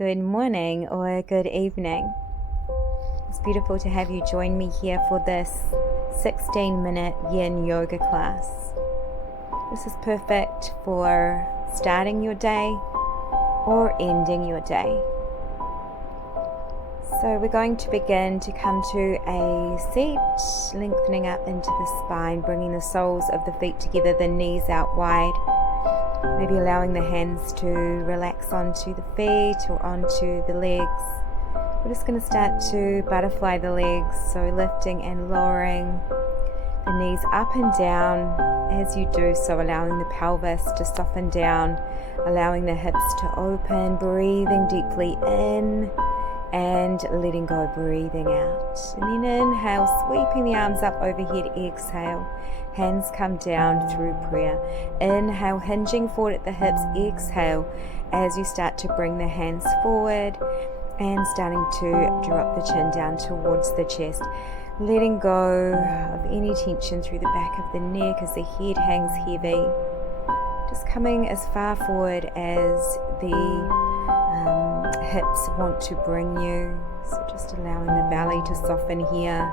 good morning or good evening. It's beautiful to have you join me here for this 16-minute yin yoga class. This is perfect for starting your day or ending your day. So we're going to begin to come to a seat, lengthening up into the spine, bringing the soles of the feet together, the knees out wide. Maybe allowing the hands to relax onto the feet or onto the legs. We're just going to start to butterfly the legs, so lifting and lowering the knees up and down. As you do so, allowing the pelvis to soften down, allowing the hips to open, breathing deeply in and letting go, breathing out. And then inhale, sweeping the arms up overhead, exhale. Hands come down through prayer. Inhale, hinging forward at the hips. Exhale as you start to bring the hands forward and starting to drop the chin down towards the chest. Letting go of any tension through the back of the neck as the head hangs heavy. Just coming as far forward as the hips want to bring you. So just allowing the belly to soften here.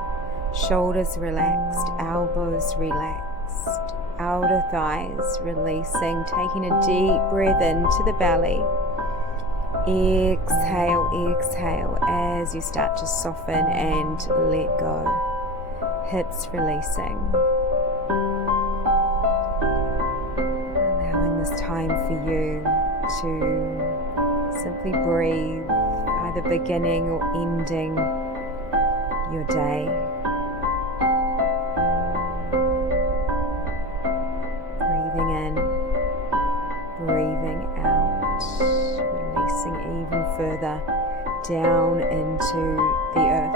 Shoulders relaxed, elbows relaxed, outer thighs releasing, taking a deep breath into the belly. Exhale, exhale as you start to soften and let go. Hips releasing. Allowing this time for you to simply breathe, either beginning or ending your day. Breathing in, breathing out, releasing even further down into the earth.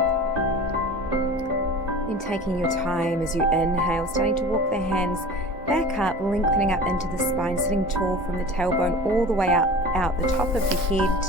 Then taking your time as you inhale, starting to walk the hands back up, lengthening up into the spine, sitting tall from the tailbone all the way up, out the top of the head.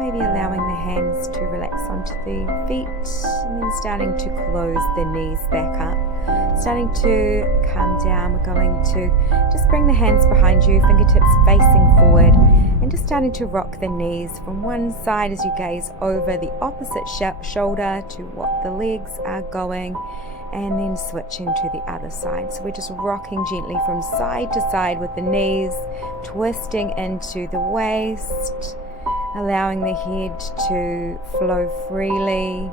Maybe allowing the hands to relax onto the feet and then starting to close the knees back up. Starting to come down, we're going to just bring the hands behind you, fingertips facing forward, and just starting to rock the knees from one side as you gaze over the opposite shoulder to what the legs are going, and then switching to the other side. So we're just rocking gently from side to side with the knees, twisting into the waist, allowing the head to flow freely,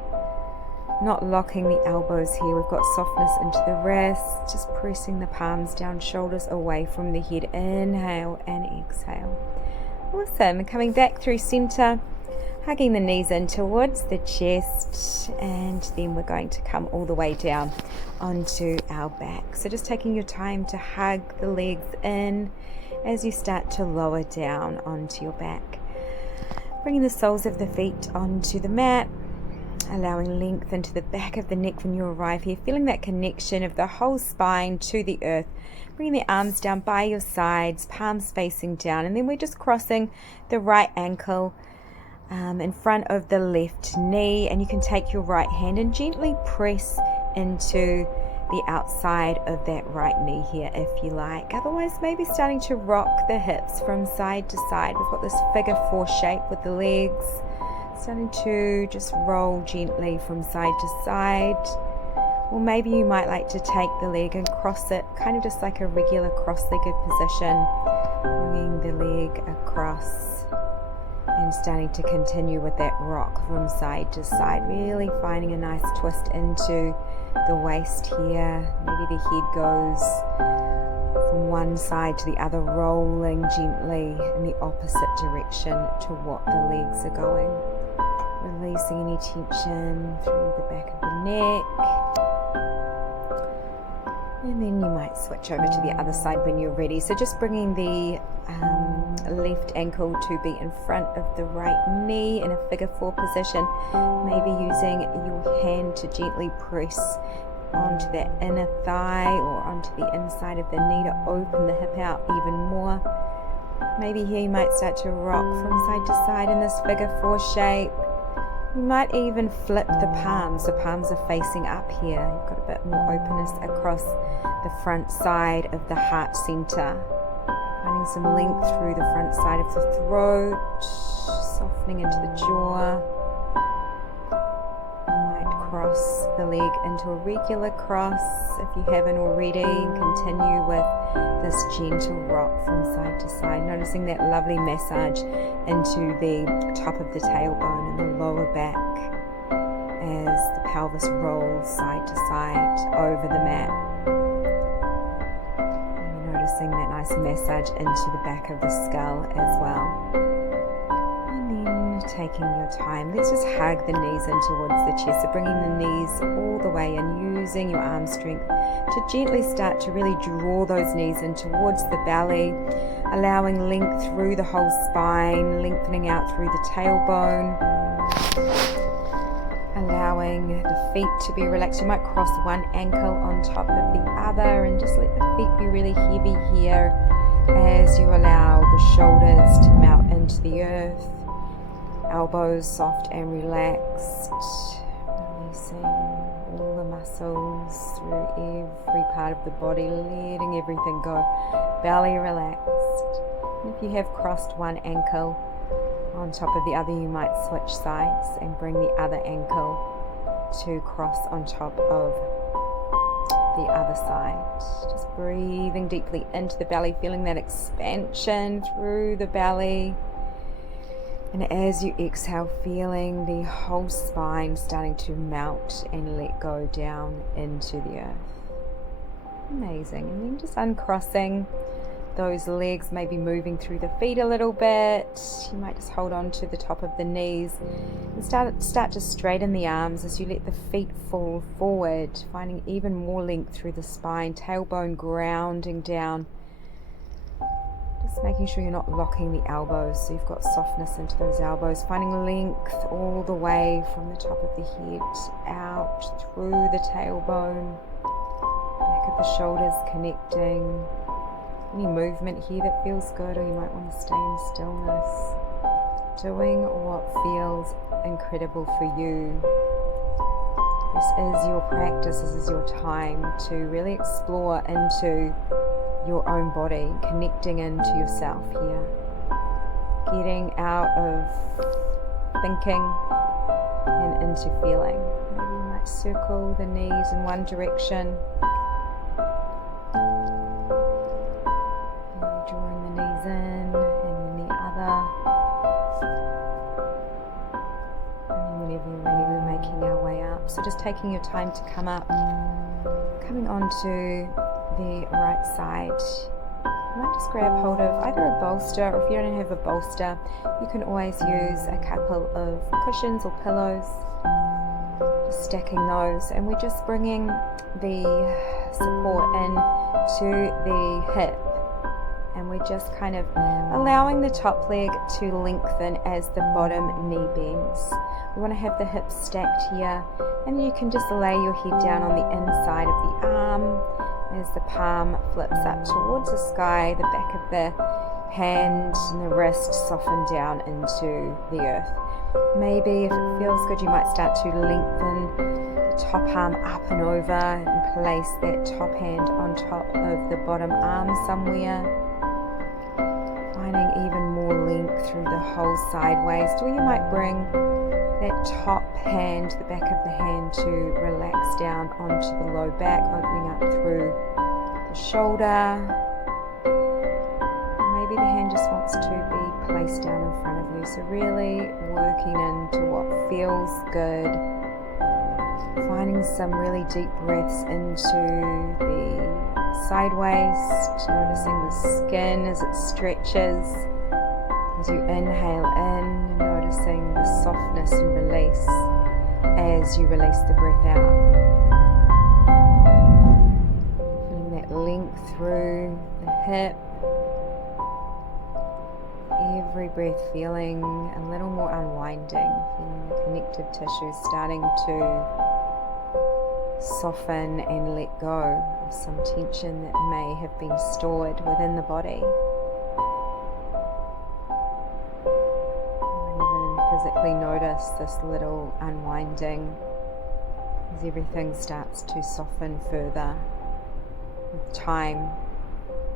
not locking the elbows here. We've got softness into the wrists, just pressing the palms down, shoulders away from the head. Inhale and exhale. Awesome. Coming back through center, hugging the knees in towards the chest, and then we're going to come all the way down onto our back. So just taking your time to hug the legs in as you start to lower down onto your back. Bringing the soles of the feet onto the mat, allowing length into the back of the neck when you arrive here, feeling that connection of the whole spine to the earth. Bringing the arms down by your sides, palms facing down, and then we're just crossing the right ankle in front of the left knee, and you can take your right hand and gently press into the outside of that right knee here if you like. Otherwise, maybe starting to rock the hips from side to side. We've got this figure 4 shape with the legs, starting to just roll gently from side to side. Or maybe you might like to take the leg and cross it, kind of just like a regular cross-legged position, bringing the leg across and starting to continue with that rock from side to side, really finding a nice twist into the waist here. Maybe the head goes from one side to the other, rolling gently in the opposite direction to what the legs are going. Releasing any tension through the back of the neck. And then you might switch over to the other side when you're ready. So just bringing the left ankle to be in front of the right knee in a figure 4 position. Maybe using your hand to gently press onto that inner thigh or onto the inside of the knee to open the hip out even more. Maybe here you might start to rock from side to side in this figure 4 shape. You might even flip the palms. The palms are facing up here. You've got a bit more openness across the front side of the heart center. Finding some length through the front side of the throat. Softening into the jaw. Might cross the leg into a regular cross if you haven't already, and continue with this gentle rock from side to side, noticing that lovely massage into the top of the tailbone and the lower back as the pelvis rolls side to side over the mat. And you're noticing that nice massage into the back of the skull as well. Taking your time, let's just hug the knees in towards the chest, so bringing the knees all the way in, using your arm strength to gently start to really draw those knees in towards the belly, allowing length through the whole spine, lengthening out through the tailbone, allowing the feet to be relaxed. You might cross one ankle on top of the other and just let the feet be really heavy here as you allow the shoulders to melt into the earth. Elbows soft and relaxed, releasing all the muscles through every part of the body, letting everything go. Belly relaxed. And if you have crossed one ankle on top of the other, you might switch sides and bring the other ankle to cross on top of the other side. Just breathing deeply into the belly, feeling that expansion through the belly. And as you exhale, feeling the whole spine starting to melt and let go down into the earth. Amazing. And then just uncrossing those legs, maybe moving through the feet a little bit. You might just hold on to the top of the knees and start to straighten the arms as you let the feet fall forward, finding even more length through the spine, tailbone grounding down. Just making sure you're not locking the elbows, so you've got softness into those elbows, finding length all the way from the top of the head out through the tailbone, back of the shoulders connecting. Any movement here that feels good, or you might want to stay in stillness, doing what feels incredible for you. This is your practice, this is your time to really explore into your own body, connecting into yourself here, getting out of thinking and into feeling. Maybe you might circle the knees in one direction, really drawing the knees in, and then the other, and then whenever you're ready, we're making our way up. So just taking your time to come up, coming onto the right side. You might just grab hold of either a bolster, or if you don't have a bolster, you can always use a couple of cushions or pillows, just stacking those, and we're just bringing the support in to the hip, and we're just kind of allowing the top leg to lengthen as the bottom knee bends. We want to have the hips stacked here, and you can just lay your head down on the inside of the arm as the palm flips up towards the sky, the back of the hand and the wrist soften down into the earth. Maybe if it feels good, you might start to lengthen the top arm up and over and place that top hand on top of the bottom arm somewhere, finding even more length through the whole sideways. Or you might bring that top hand, the back of the hand, to relax down onto the low back, opening up through the shoulder. Maybe the hand just wants to be placed down in front of you. So really working into what feels good, finding some really deep breaths into the sideways, noticing the skin as it stretches. As you inhale in, noticing the softness and release as you release the breath out. Feeling that length through the hip. Every breath feeling a little more unwinding, feeling the connective tissue starting to soften and let go of some tension that may have been stored within the body. Physically notice this little unwinding as everything starts to soften further with time,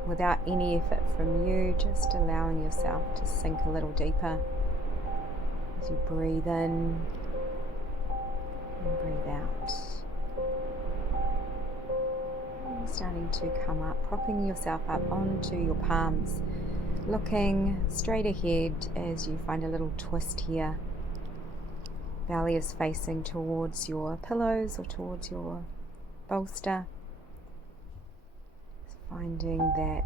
without any effort from you, just allowing yourself to sink a little deeper As you breathe in and breathe out. And starting to come up, propping yourself up onto your palms, looking straight ahead as you find a little twist here. Belly is facing towards your pillows or towards your bolster. Finding that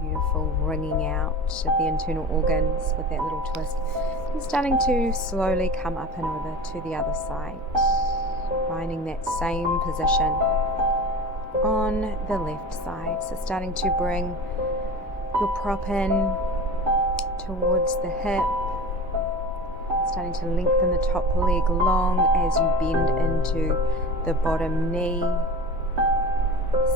beautiful wringing out of the internal organs with that little twist. And starting to slowly come up and over to the other side. Finding that same position on the left side. So starting to bring your prop in towards the hip. Starting to lengthen the top leg long as you bend into the bottom knee.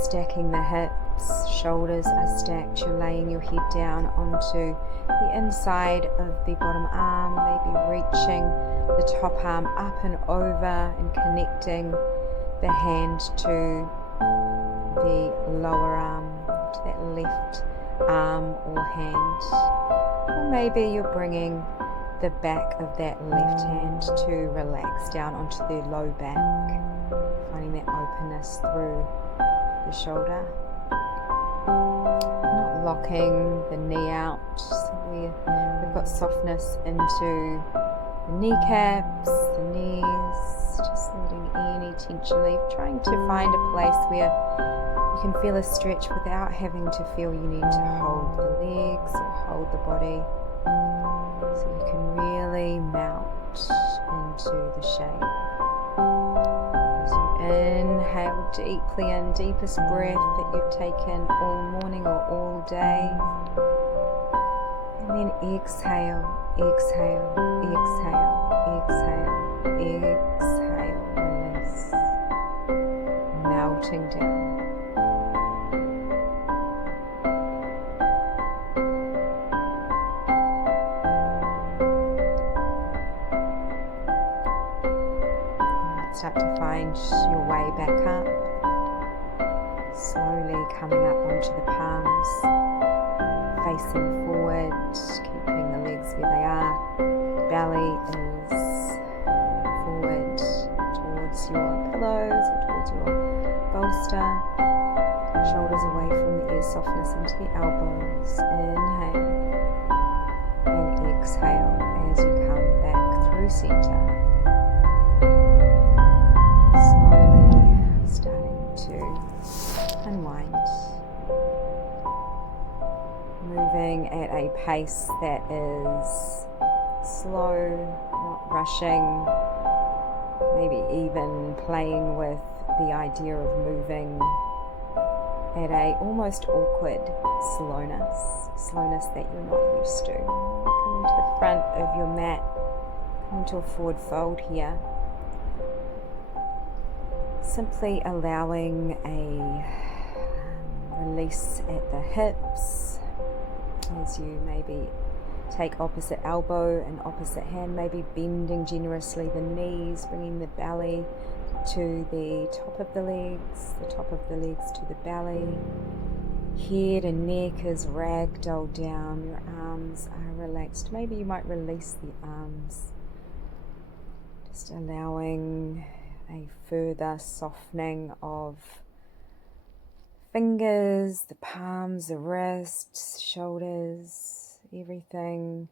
Stacking the hips, shoulders are stacked. You're laying your head down onto the inside of the bottom arm, maybe reaching the top arm up and over and connecting the hand to the lower arm, to that left arm or hand. Or maybe you're bringing the back of that left hand to relax down onto the low back, finding that openness through the shoulder, not locking the knee out, so we've got softness into the kneecaps, the knees, just letting any tension leave, trying to find a place where you can feel a stretch without having to feel you need to hold the legs or hold the body, so you can really melt into the shape. Inhale deeply in, deepest breath that you've taken all morning or all day. And then exhale, exhale, exhale, exhale, exhale, release. Melting down. Start to find your way back up, slowly coming up onto the palms, facing forward, keeping the legs where they are. Belly is forward towards your pillows or towards your bolster. Shoulders away from the ear, softness into the elbows. Inhale and exhale as you come back through center. Starting to unwind, moving at a pace that is slow, not rushing, maybe even playing with the idea of moving at a almost awkward slowness that you're not used to. Coming to the front of your mat, coming to a forward fold here. Simply allowing a release at the hips as you maybe take opposite elbow and opposite hand, maybe bending generously the knees, bringing the belly to the top of the legs to the belly. Head and neck is ragdolled down, your arms are relaxed. Maybe you might release the arms, just allowing a further softening of fingers, the palms, the wrists, shoulders, everything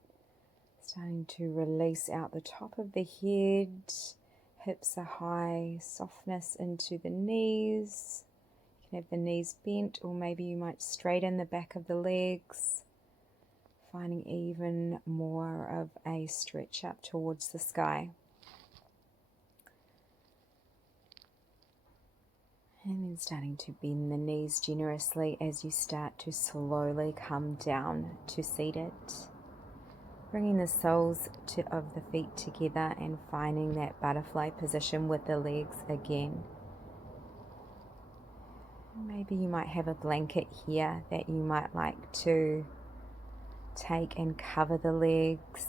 starting to release out the top of the head. Hips are high, softness into the knees. You can have the knees bent, or maybe you might straighten the back of the legs, finding even more of a stretch up towards the sky. And then starting to bend the knees generously as you start to slowly come down to seated. Bringing the soles of the feet together and finding that butterfly position with the legs again. Maybe you might have a blanket here that you might like to take and cover the legs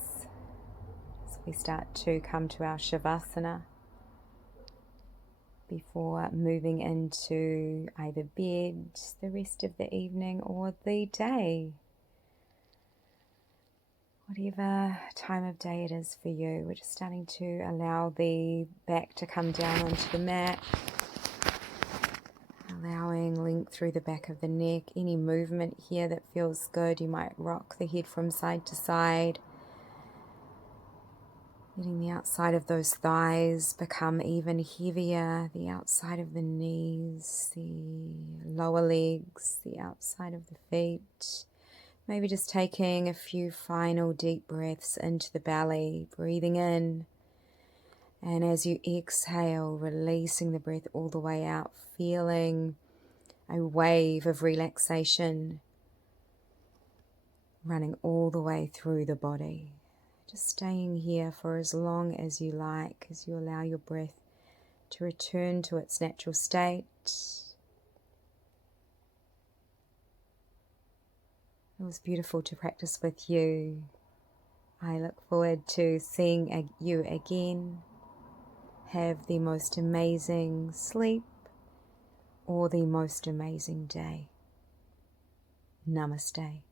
as we start to come to our Shavasana, before moving into either bed the rest of the evening or the day. whatever time of day it is for you. We're just starting to allow the back to come down onto the mat, allowing length through the back of the neck. Any movement here that feels good, you might rock the head from side to side, letting the outside of those thighs become even heavier, the outside of the knees, the lower legs, the outside of the feet. Maybe just taking a few final deep breaths into the belly, breathing in. And as you exhale, releasing the breath all the way out, feeling a wave of relaxation running all the way through the body. Just staying here for as long as you like, as you allow your breath to return to its natural state. It was beautiful to practice with you. I look forward to seeing you again. Have the most amazing sleep or the most amazing day. Namaste.